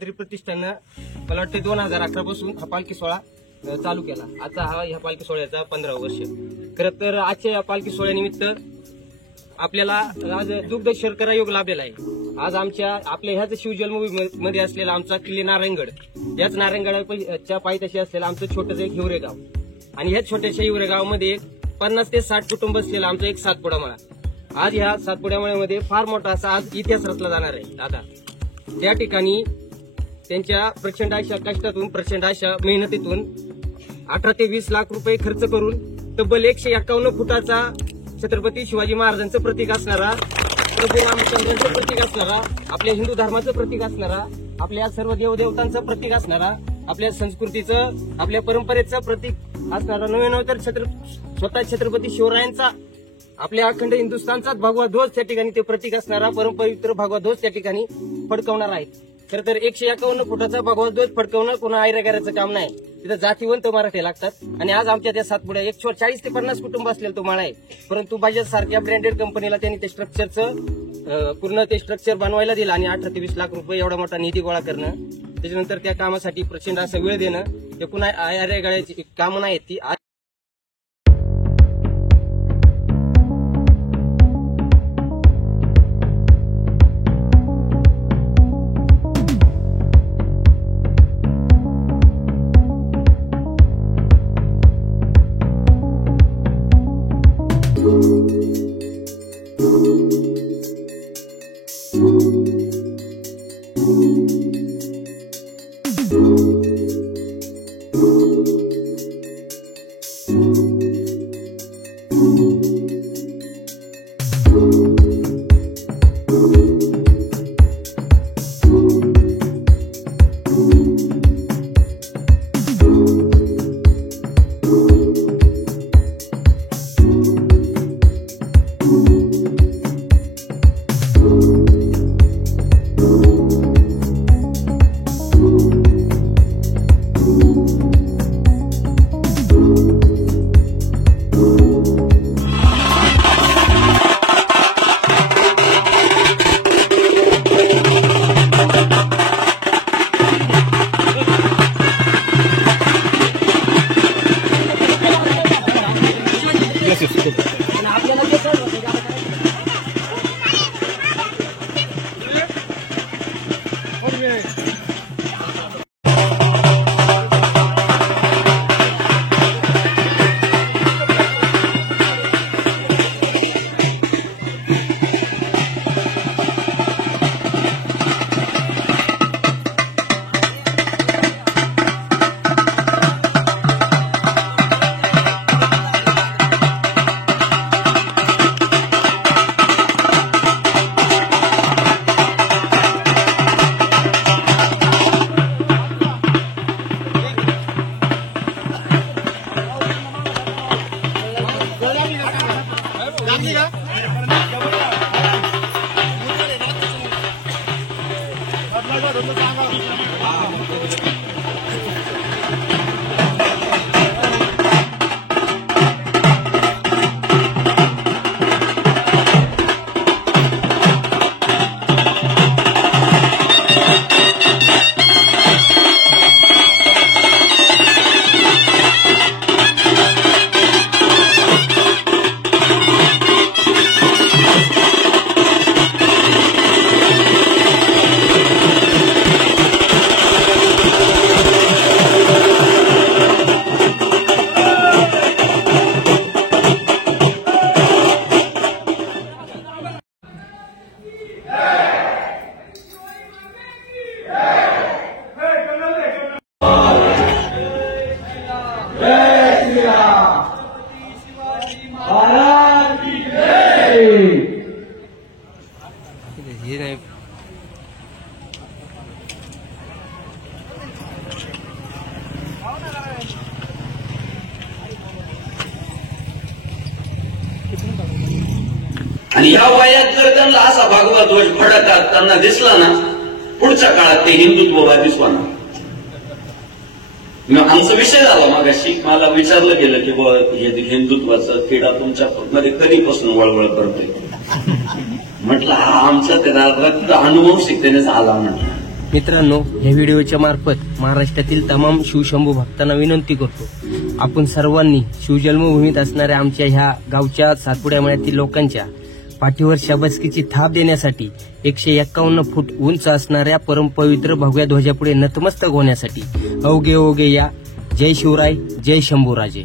सह्याद्री प्रतिष्ठाननं मला वाटतं 2011 पासून हा पालखी सोहळा चालू केला. आता ह्या पालखी सोहळ्याचा 15वा वर्ष. खरं तर आजच्या या पालखी सोहळ्यानिमित्त आपल्याला आज दुग्ध शर्करा योग लाभलेला आहे. आज आपल्या ह्याच शिवजन्मभूमीमध्ये असलेला आमचा किल्ले नारायणगड, याच नारायणगडाच्या पायथ्याशी असलेलं आमचं छोटंसं एक हिवरे गाव, आणि ह्या छोट्याशा हिवरे गावामध्ये 50 ते 60 कुटुंब असलेला आमचा एक सातपुडा मळा. आज ह्या सातपुड्या मळ्यामध्ये फार मोठा असा आज इतिहास रचला जाणार आहे. दादा त्या ठिकाणी त्यांच्या प्रचंड अशा कष्टातून, प्रचंड अशा मेहनतीतून 18 ते 20 लाख रुपये खर्च करून तब्बल 151 फुटाचा छत्रपती शिवाजी महाराजांचं प्रतीक असणारा, प्रभू रामचंद्रांचं प्रतीक असणारा, आपल्या हिंदू धर्माचं प्रतीक असणारा, आपल्या सर्व देवदेवतांचं प्रतीक असणारा, आपल्या संस्कृतीचं, आपल्या परंपरेचं प्रतीक असणारा, नव्हे तर स्वतः छत्रपती शिवरायांचा, आपल्या अखंड हिंदुस्थानचाच भगवा ध्वज त्या ठिकाणी ते प्रतीक असणारा परमपवित्र भगवा ध्वज त्या ठिकाणी फडकवणार आहेत. खरं तर 151 फुटाचा भगवा ध्वज फडकवणं कोणा आयरागाऱ्याचं काम नाही. तिथं जातीवंत मराठे लागतात. आणि आज आमच्या त्या सातपुड्या 140 ते 50 कुटुंब असलेला तो माळा आहे. परंतु बजाज सारख्या ब्रँडेड कंपनीला त्यांनी ते स्ट्रक्चरचं पूर्ण ते स्ट्रक्चर बनवायला दिलं आणि 18 ते 20 लाख रुपये एवढा मोठा निधी गोळा करणं, त्याच्यानंतर त्या कामासाठी प्रचंड असा वेळ देणं, हे कुणा आयरागाड्याची कामं नाहीत ती. आणि या वयात जर त्यांना असा भगवा ध्वज फडकत त्यांना दिसला ना, पुढच्या काळात ते हिंदुत्ववादी दिसवाना. आमचा विषय झाला मागाशी, मला विचारलं गेलं की हे हिंदुत्वाचा किडा तुमच्या मध्ये कधीपासून वळवळ करतोय. म्हटलं हा आमचा त्याला रक्त अनुवंशिकतेने झाला म्हटलं. मित्रांनो, या व्हिडिओच्या मार्फत महाराष्ट्रातील तमाम शिवशंभू भक्तांना विनंती करतो, आपण सर्वांनी शिवजन्मभूमीत असणाऱ्या आमच्या ह्या गावच्या सातपुड्या मळ्यातील लोकांच्या पाठीवर शाबासकीची थाप देण्यासाठी 151 फूट उंच असणाऱ्या परमपवित्र भगव्या ध्वजापुढे नतमस्तक होण्यासाठी अवघे या. जय शिवराय, जय शंभूराजे.